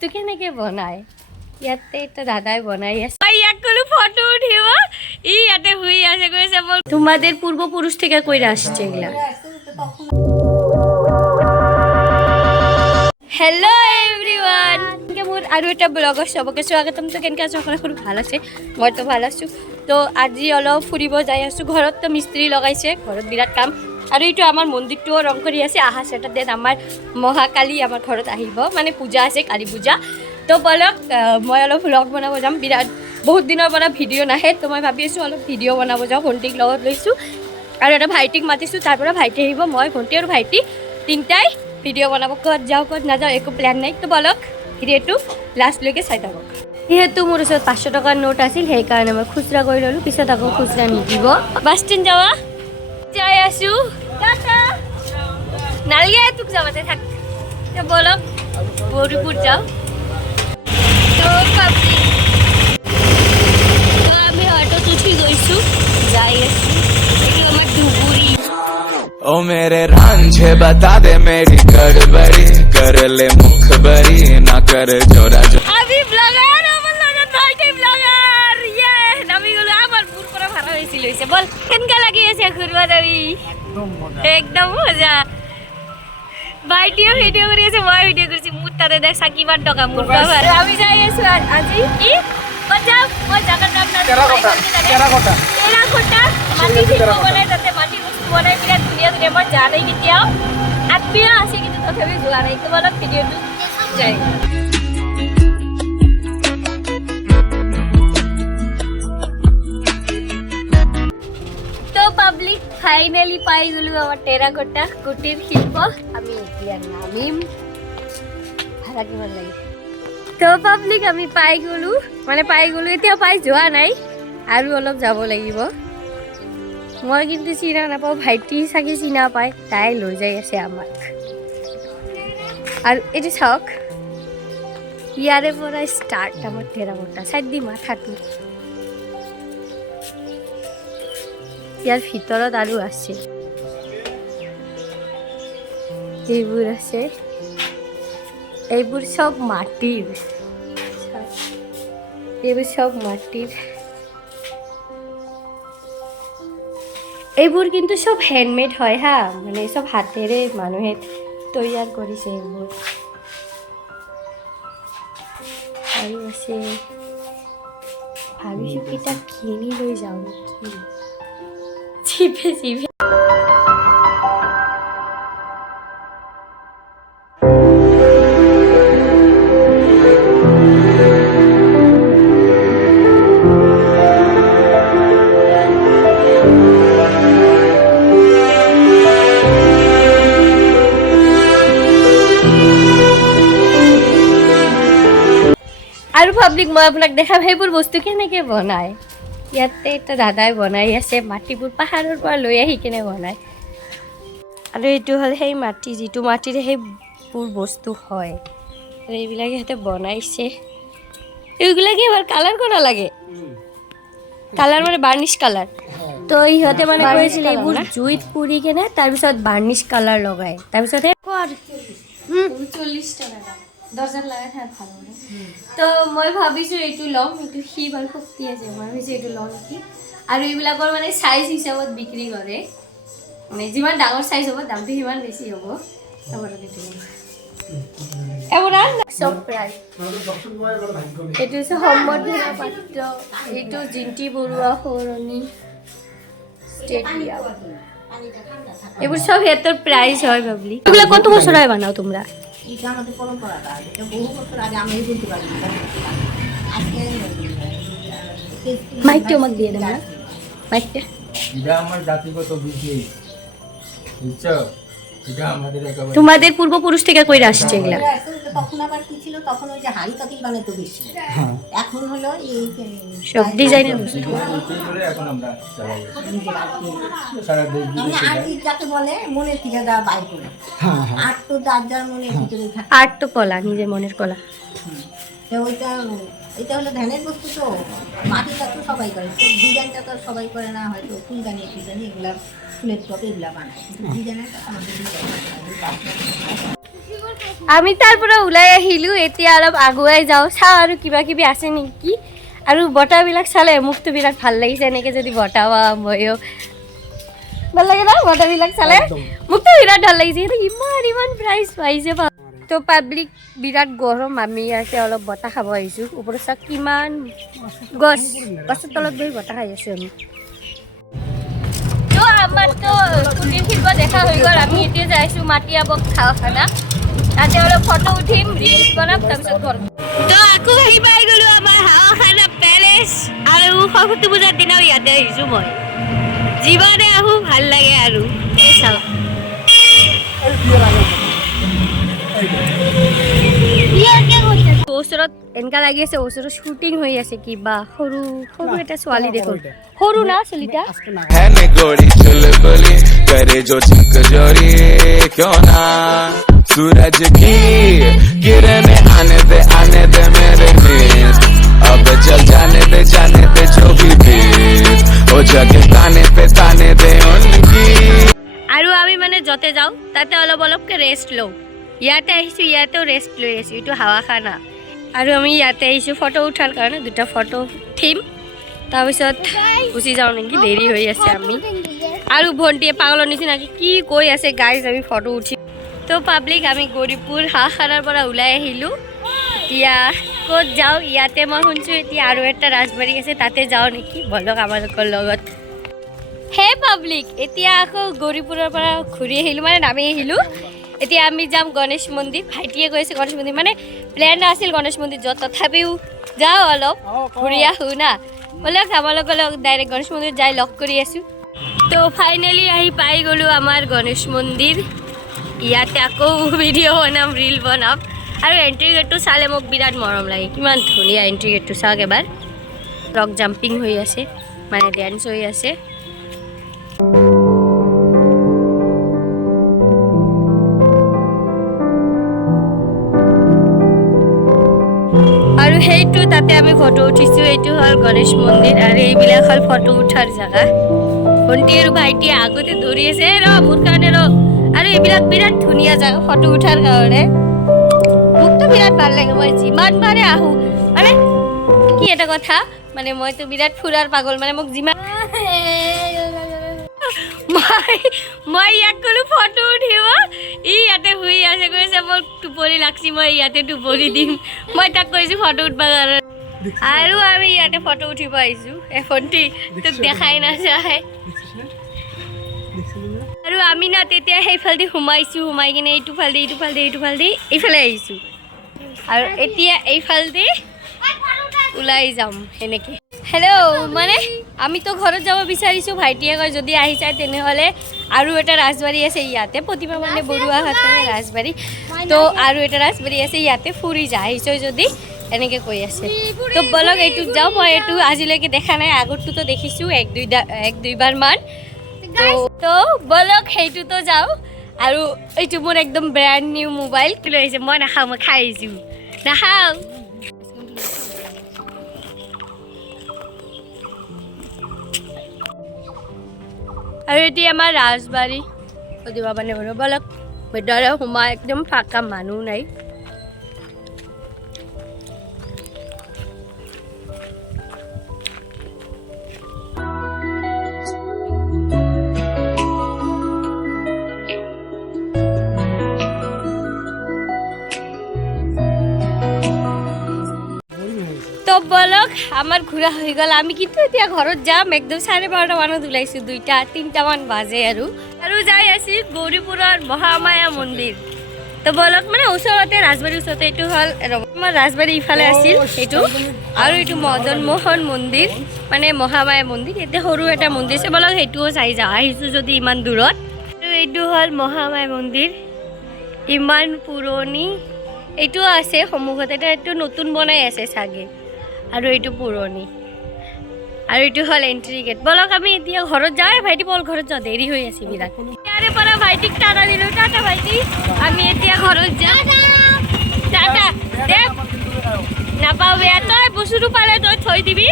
তো কেনেকে বনায় ইয়াতে এটা দাদাই বনাই আছে ইয়াক কলো ফটো উঠিব ই ইয়াতে হুই আছে কইছে বল তোমাদের পূর্বপুরুষ থেকে কইরা আসছে এগুলা हेलो एवरीवन मोर आरो এটা ব্লগৰ সবকে স্বাগতম তো কেনকা আছো খুব ভালো আছে মই তো ভালো আছো তো আজি অলপ ফুৰিব যাই আছো ঘৰত তো মিস্ত্ৰি লগাইছে ঘৰত বিৰাট কাম আৰু এইটো আমাৰ মন্দিৰটো ৰং কৰি আছে আহা সেটা দেন আমাৰ মহাকালী আমাৰ ঘৰত আহিব মানে পূজা আছে কালী পূজা তো বলক মই অলপ ব্লগ বনাব যাম বিৰাট বহুত দিনৰ পৰা ভিডিঅ' নাহে তো মই ভাবি আছো অলপ ভিডিঅ' বনাব যাওঁ ভণ্টিক লগত লৈছো আৰু এটা ভাইটিক মাতিছো তাৰ পৰা ভাইটি আহিব মই ভণ্টি আৰু ভাইটি তিনটাই ভিডিঅ' বনাব ক'ত যাওঁ ক'ত নাযাওঁ একো প্লেন নাই তো বলক ভিডিঅ'টো লাষ্টলৈকে চাই থাকক যিহেতু মোৰ ওচৰত 500 টকাৰ নোট আছিল সেইকাৰণে মই খুচৰা কৰি ল'লোঁ পিছত আকৌ খুচৰা নিদিব বাছ ষ্টেণ্ড যাৱা যাই আছো টাটা নালিয়ে তোক যাওঁতে থাক তো বলক গৌৰীপুৰ যাওঁ তো আমি অটোত উঠি গৈছোঁ যাই আছোঁ এইটো আমাৰ ধুবুৰী ओ मेरे रांझे बता दे मेरी गड़बड़ी कर ले मुखबरी ना कर जोरा जो अभी ब्लॉगर আমার লগত ভাইটি ব্লগার ইয়ে নামি গলো আমার পুর করে ভাড়া হইছিল হইছে বল কেনকা লাগি আছে ঘুরবা যাবি একদম মজা ভাইটিও ভিডিও কৰি আছে মই ভিডিও কৰিছি মোৰ তাতে দেখ সাকিবাৰ টাকা মোৰ বাবা আমি যাই আছো আজি কি বাজাও মই জায়গার নাম না টেরাকোটা মাটি ঠিক বনাই তাতে মাটি বস্তু বনাই বিৰাট ধুনীয়া ধুনীয়া মই যা নাই কেতিয়াও আত্মীয় আছে কিন্তু তথাপি যোৱা নাই তো বলক ভিডিঅ'টো যাই তো পাবলিক ফাইনালি পাই গলো আমার টেরাকোটা কুটির শিল্প আমি এতিয়া নামিম ভাড়া কিমান লাগে তো পাবলিক আমি পাই গলো এতিয়া পাই যোৱা নাই আৰু অলপ যাব লাগিব মই কিন্তু চিনা নাপাওঁ ভাইটি চাগে চিনা পায় তাই লৈ যাই আছে আমাক আৰু এইটো চাওক ইয়াৰে পৰা ষ্টাৰ্ট আমাৰ টেৰাকোটা চাই দি মাথাটো ইয়াৰ ভিতৰত আৰু আছে এইবোৰ আছে এইবোৰ সব মাটিৰ এইবোৰ কিন্তু সব হ্যান্ডমেড হয় হা মানে সব হাতেৰে মানুহে তৈয়াৰ কৰিছে এইবোৰ আৰু আছে ভাবিছোঁ কিটা কিনি লৈ যাওঁ নেকি চিপে আৰু পাব্লিক মই আপোনাক দেখাম সেইবোৰ বস্তু কেনেকৈ বনায় ইয়াতে এটা দাদাই বনাই আছে মাটিবোৰ পাহাৰৰ পৰা লৈ আহি কেনে বনায় আৰু এইটো হ'ল সেই মাটি যিটো মাটিৰে সেইবোৰ বস্তু হয় আৰু এইবিলাকে সিহঁতে বনাইছে এইবিলাকে এবাৰ কালাৰ কৰা লাগে কালাৰ মানে বাৰ্নিছ কালাৰ তো ইহঁতে মানে কৈছিলে এইবোৰ জুইত পুৰি কেনে তাৰপিছত বাৰ্নিছ কালাৰ লগায় তাৰপিছত 40 টকা দৰ্জাত লগাই থাক ভাল হ'ব তো মই ভাবিছোঁ এইটো ল'ম এইটো সি বাৰু শক্তি আছে মই ভাবিছোঁ এইটো ল'ম নেকি আৰু এইবিলাকৰ মানে চাইজ হিচাপত বিক্ৰী কৰে মানে যিমান ডাঙৰ চাইজ হ'ব দামটো সিমান বেছি হ'ব চব প্ৰায় এইটো হৈছে সম্বৰ্ধনা পাত্ৰ এইটো জিন্তি বৰুৱা সৌৰণী ষ্টেডিয়াম এইবোৰ চব সিহঁতৰ প্ৰাইজ হয় ভাবলি এইবিলাক কত বছৰ হয় বানাও তোমরা এটা আমাদের পরম্পরাটা এটা বহু বছর আগে আমি বলতে পারি আজকে মাইকটা আমাকে দিয়ে দেন না মাইকটা এটা আমার জাতিগত বিজনেস বুঝছো এটা আমাদের একেবারে তোমাদের পূর্বপুরুষ থেকে কইরা আসছে এগুলা তখন আবার কি ছিল তখন ওই যে হাড়ি পাতিল বানাইতো বেশি এখন হলো এই সব ডিজাইনের বস্তু করে এখন আমরা চালাই সারা দেশ আমি আর্টিস্ট যাকে বলে মনের থেকে যা বাইর করে আর্ট তো যার মনের ভিতরে থাকে আর্ট তো কলা নিজের মনের কলা তো ওইটা এটা হলো ধ্যানের বস্তু তো মাটিটা তো সবাই করে ডিজাইনটা তো সবাই করে না হয়তো ফুলদানি এগুলা ফুলের টপ এগুলা বানায় ডিজাইনটা আমাদের আমি তাৰ পৰা ওলাই আহিলোঁ এতিয়া অলপ আগুৱাই যাওঁ চাওঁ আৰু কিবা কিবি আছে নেকি আৰু বটাবিলাক চালে মোকতো বিৰাট ভাল লাগিছে এনেকৈ যদি বটা বা ময়ো ভাল লাগে ন বটাবিলাক চালে মোকতো বিৰাট ভাল লাগিছে ইমান প্ৰাইজ পাইছে তো পাব্লিক বিৰাট গৰম আমি ইয়াতে অলপ বতাহ খাব আহিছোঁ ওপৰত চাওক কিমান গছৰ তলত বহি বতাহ খাই আছোঁ আমি তো আমাৰতো কুটিৰ শিল্প দেখা হৈ গ'ল আমি এতিয়া যাই আছোঁ মাটিয়াবক খানা তাতে অলপ ফটো উঠিম ৰিলছ বনাম তাৰপিছত ঘৰ তো আকৌ আহি পাই গ'লোঁ আমাৰ হাৱাখানা পেলেচ আৰু সৰস্বতী পূজাৰ দিনাও ইয়াতে আহিছোঁ মই যিমানে আহোঁ ভাল লাগে আৰু এই চাওক ওচৰত এনেকা লাগি আছে ওচৰত শ্বুটিং হৈ আছে কিবা সৰু সৰু এটা ছোৱালী দেখোন সৰু না চলিতা है ने गोरी चुलबुली करे जो झकझोरी क्यों ना सूरज की किरणें आने दे मेरे नींद अब चल जाने दे जो भी बीत ओ जगह ताने दे उनकी আৰু আমি মানে যতে যাওঁ তাতে অলপ অলপকৈ ৰেষ্ট লওঁ ইয়াতে আহিছোঁ ইয়াতেও ৰেষ্ট লৈ আছোঁ এইটো হাৱাখানা আৰু আমি ইয়াতে আহিছোঁ ফটো উঠাৰ কাৰণে দুটা ফটো উঠিম তাৰপিছত গুচি যাওঁ নেকি দেৰি হৈ আছে আমি আৰু ভণ্টিয়ে পাগলৰ নিচিনাকৈ কি কৈ আছে গাইজ আমি ফটো উঠিম তো পাব্লিক আমি গৌৰীপুৰ হাৱাখানাৰ পৰা ওলাই আহিলোঁ এতিয়া ক'ত যাওঁ ইয়াতে মই শুনিছোঁ এতিয়া আৰু এটা ৰাজবাৰী আছে তাতে যাওঁ নেকি বলক আমালোকৰ লগত হে পাব্লিক এতিয়া আকৌ গৌৰীপুৰৰ পৰা ঘূৰি আহিলোঁ মানে নামি আহিলোঁ এতিয়া আমি যাম গণেশ মন্দিৰ ভাইটিয়ে কৈছে গণেশ মন্দিৰ মানে প্লেন আছিল গণেশ মন্দিৰ যোৱা তথাপিও যাওঁ অলপ ঘূৰি আহোঁ না বলক আমালোকৰ লগত ডাইৰেক্ট গণেশ মন্দিৰ যাই লগ কৰি আছোঁ তো ফাইনেলি আহি পাই গ'লোঁ আমাৰ গণেশ মন্দিৰ ইয়াতে আকৌ ভিডিঅ' বনাম ৰিল বনাম আৰু এণ্ট্ৰি গেটটো চালে মোক বিৰাট মৰম লাগে কিমান ধুনীয়া এণ্ট্ৰি গেটটো চাওক এবাৰ ৰক জাম্পিং হৈ আছে মানে ডেন্স হৈ আছে আৰু সেইটো তাতে আমি ফটো উঠিছোঁ এইটো হ'ল গণেশ মন্দিৰ আৰু এইবিলাক হ'ল ফটো উঠাৰ জেগা ভণ্টি আৰু ভাইটিয়ে আগতে দৌৰি আছে ৰ মোৰ কাৰণে ৰ আৰু এইবিলাক বিৰাট ধুনীয়া জেগা ফটো উঠাৰ কাৰণে মোকতো বিৰাট ভাল লাগে মই যিমান বাৰে আহোঁ মানে কি এটা কথা মানে মইতো বিৰাট ফুৰাৰ পাগল মানে মোক যিমান মই ইয়াক ক'লো ফটো উঠিব ই ইয়াতে শুই আছে কৈছে মোক টোপনি লাগছি মই ইয়াতে টোপনি দিম মই তাক কৈছোঁ ফটো উঠিব কাৰণে আৰু আমি ইয়াতে ফটো উঠিব আহিছোঁ এই ফোনটি তোক দেখাই নাযায় আৰু আমি না তেতিয়া সেইফালেদি সোমাইছোঁ সোমাই কিনে এইটো ফালেদি এইফালে আহিছোঁ আৰু এতিয়া এইফালেদি ওলাই যাম সেনেকৈ হেল্ল' মানে আমিতো ঘৰত যাব বিচাৰিছোঁ ভাইটিয়ে কয় যদি আহি যায় তেনেহ'লে আৰু এটা ৰাজবাৰী আছে ইয়াতে প্ৰতিমা মানে বৰুৱাহাটৰ ৰাজবাৰী তো আৰু এটা ৰাজবাৰী আছে ইয়াতে ফুৰি যায় আহিছোঁ যদি এনেকৈ কৈ আছে তো বলক এইটোত যাওঁ মই এইটো আজিলৈকে দেখা নাই আগতটোতো দেখিছোঁ এক দুইবাৰমান তো বলক সেইটোতো যাওঁ আৰু এইটো মোৰ একদম ব্ৰেণ্ড নিউ মোবাইল কি লৈ আহিছে মই নাখাওঁ মই খাই আহিছোঁ নাখাওঁ আৰু এতিয়া আমাৰ ৰাজবাৰী প্ৰতিভা মানে বলক ভিতৰে সোমাই একদম ফাঁকা মানুহ নাই তো বলক আমাৰ ঘূৰা হৈ গ'ল আমি কিন্তু এতিয়া ঘৰত যাম একদম 12:30 মানত ওলাইছোঁ 2-3টামান বাজে আৰু যাই আছোঁ গৌৰীপুৰৰ মহামায়া মন্দিৰ তো বলক মানে ওচৰতে ৰাজবাৰীৰ ওচৰতে এইটো হ'ল আমাৰ ৰাজবাৰী ইফালে আছিল এইটো আৰু এইটো মদন মোহন মন্দিৰ মানে মহামায়া মন্দিৰ এতিয়া সৰু এটা মন্দিৰ আছে বলক সেইটোও চাই যাওঁ আহিছোঁ যদি ইমান দূৰত আৰু এইটো হ'ল মহামায়া মন্দিৰ ইমান পুৰণি এইটো আছে সন্মুখত এটা এইটো নতুন বনাই আছে চাগে আৰু এইটো পুৰণি আৰু এইটো হ'ল এণ্ট্ৰি গেট বলক আমি এতিয়া ঘৰত যাওঁ ভাইটি বল ঘৰত যাওঁ দেৰি হৈ আছে বিৰাট ইয়াৰে পৰা ভাইটিক টাটা দিলোঁ টাটা ভাইটি আমি এতিয়া ঘৰত যাওঁ টাটা দে নাপাওঁ বেয়া তই বস্তুটো পালে তই থৈ দিবি